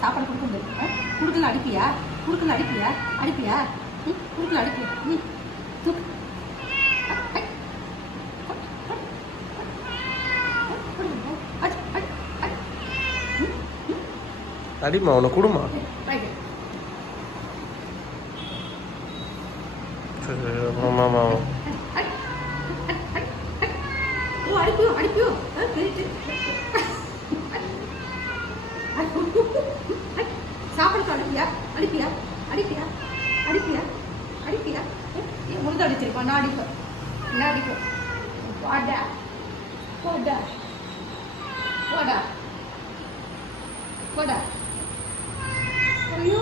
சாப்பாடு கொடுக்க குடுக்கல அடிப்பியா குடுக்கல அடிப்பியா அடிப்பியா குடுக்கல அடிப்பியா தூக்கு அடிமா அவனை கொடுமா. ஆமாம் அடிப்பியோ அடிப்பியோ சாப்பாடுக்கு அடிப்பியா அடிப்பியா அடிப்பியா அடிப்பியா அடிப்பியா முழுது அடிச்சிருப்பான். நான் அடிப்பேன் நான் அடிப்பேன். போடா போடா போடா போடா. ஐயோ